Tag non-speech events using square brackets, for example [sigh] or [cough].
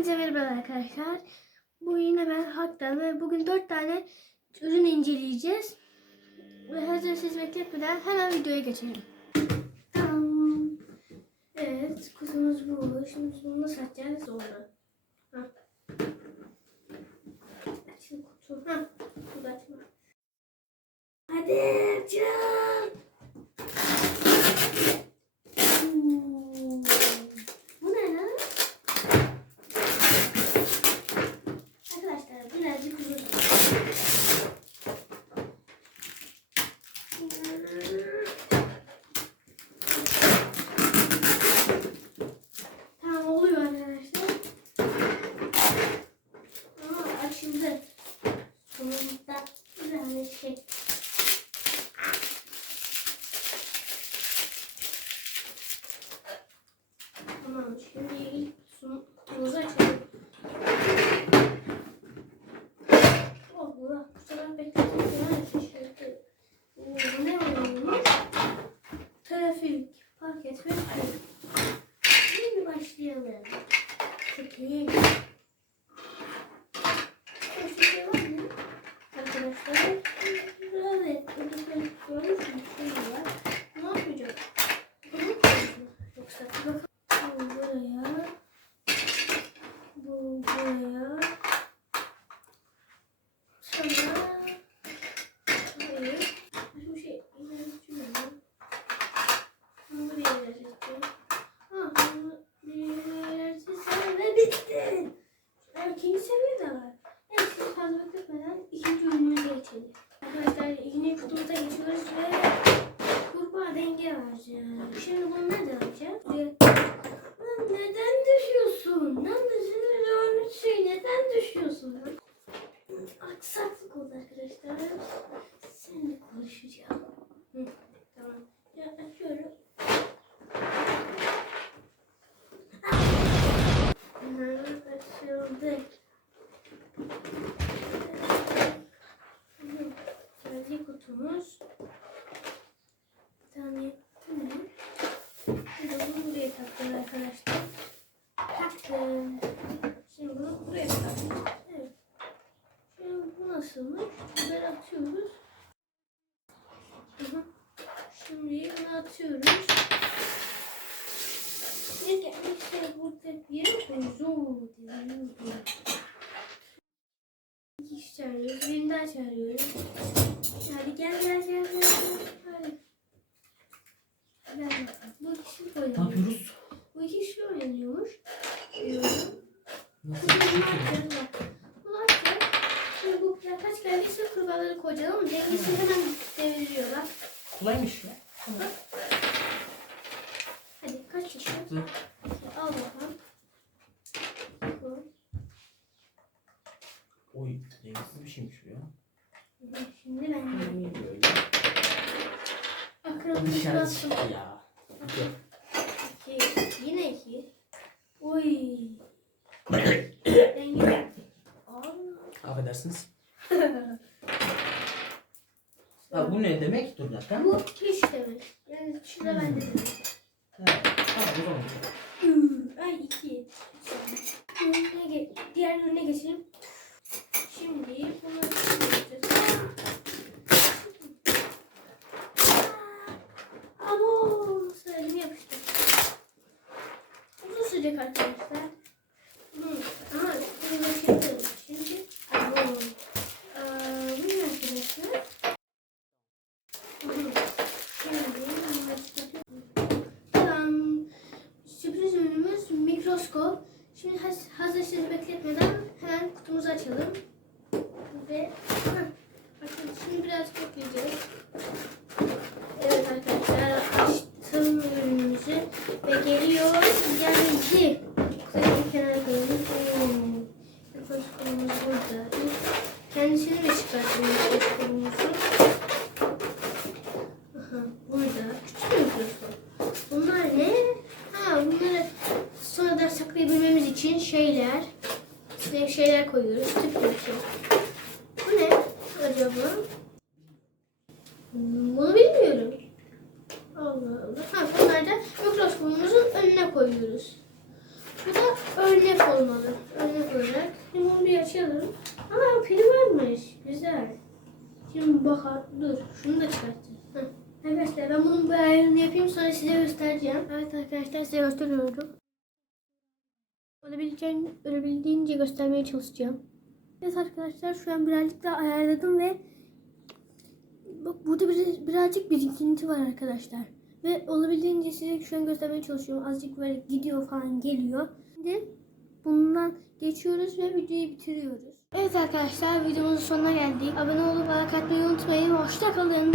Hepinize merhaba arkadaşlar. Bu yine ben Hak'tan ve bugün 4 tane ürün inceleyeceğiz. Ve hazır siz bekletmeden hemen videoya geçelim. Tamam. Evet kutumuz bu. Şimdi bunu nasıl açacağız sonra. Ha. Açın kutu. Ha. Kutu açma. Hadi açın. Oo. Bu ne lan? Arkadaşlar birazcık uzun. Tamam oluyor arkadaşlar. Aa açıldı. Sonunda bir tane şey. Tamam şimdi ilk sun- kutumuzu açalım. Allah kusura bekledim. Ya şaşırdı. Oo, ne oluyormuş? Trafik, park et ve kayıt. Şimdi başlayalım. Çok iyi. Başka şey var mı? Arkadaşlar. Evet. Burada görmüş mü? Şey var. Ne yapacağım? Bunu mu koyacağım? Yoksa bakalım. Bu buraya. Bu buraya. Sonra hayır. Başka bir şey ilerletiyorum. Bunu buraya ilerleteceğim. Ha, bunu buraya ilerletirsem ve bitti. Yani ikinci seviye de var. Evet, siz fazla bekletmeden ikinci ürünümüze geçelim. Arkadaşlar ikinci kutumuza geçiyoruz ve kurbağa denge var. Şimdi bunu nereden alacağız? Buraya Lan neden düşüyorsun? Lan düşüyorsun. Şey neden düşüyorsun? lan? Aksaklık oldu arkadaşlar. Seninle konuşacağım. Hı, tamam. Ya açıyorum. Hı, açıldı. Hı, Geldi kutumuz. Bir tane bu ne? Şimdi bunu buraya taktım arkadaşlar. Taktım. Şimdi bunu buraya taktım. Evet. Şimdi bu nasılmış? Bunları atıyoruz. Şimdi bunu atıyoruz. Bir gelmek işte burada bir yere koyuyoruz. İki. Birini daha çağırıyoruz. Hadi gel gel gel gel. gel. Hadi. Gel. Bu kişi koyuyor. Ne yapıyoruz? Bu iki kişi oynanıyormuş. Diyorum. Nasıl Bunu bir şey ki? atacağız bak. Bunu atacağız. Şimdi bu kaç koyacağız ama dengesini hemen deviriyor bak. Kolaymış ya. Hadi kaç kişi? Al bakalım. Oy dengesiz bir şeymiş bu ya. Şimdi ben de bastım. çıktı ya. İki. Yine iki. Oy. [coughs] Denge. Allah. Affedersiniz. [laughs] Ha, bu ne demek? Dur bir dakika. Bu hiç demek. Yani şurada ben de demek. Ha, tamam o zaman. Hmm, Ay iki. Ürüne ge- diğer ürüne geçelim. Şimdi bunu yapacağız. Abo sarılım yapıştı. Uzun sıcak arkadaşlar. Hmm, Ama bunu da şey yapalım. Şimdi abo. Aa, bu ne arkadaşlar? Hmm, Şimdi bunu çıkartıyorum. Tamam. Sürpriz ürünümüz mikroskop. Şimdi haz- hazır sizi bekletmeden hemen kutumuzu açalım. Ve Heh, bakın şimdi biraz bekleyeceğiz. Evet arkadaşlar açtım ürünümüzü Geldi. Kutuyu kenara koyalım. Hmm. Mikroskopumuz burada. Kendisini de çıkarttım mikroskopumuzu. Aha, burada. Küçük mikroskop. Bunlar ne? Ha bunları sonradan saklayabilmemiz için şeyler. İçine şeyler koyuyoruz. Tüp gibi şey. Bu ne acaba? Hmm, Bunu bilmiyorum. Allah Allah. Ha örnek olmalı. takılacak. Şimdi onu bir açalım. Ama pili varmış. Güzel. Şimdi bakalım. Dur. Şunu da çıkartacağız. Heh. Arkadaşlar ben bunun bir ayarını yapayım sonra size göstereceğim. Evet arkadaşlar size gösteriyorum. Olabileceğin, olabildiğince göstermeye çalışacağım. Evet arkadaşlar şu an birazcık daha ayarladım ve bak burada bir, birazcık birikinti var arkadaşlar. Ve olabildiğince size şu an göstermeye çalışıyorum. Azıcık böyle gidiyor falan geliyor. Şimdi bundan geçiyoruz ve videoyu bitiriyoruz. Evet arkadaşlar videomuzun sonuna geldik. Abone olup like atmayı unutmayın. Hoşçakalın.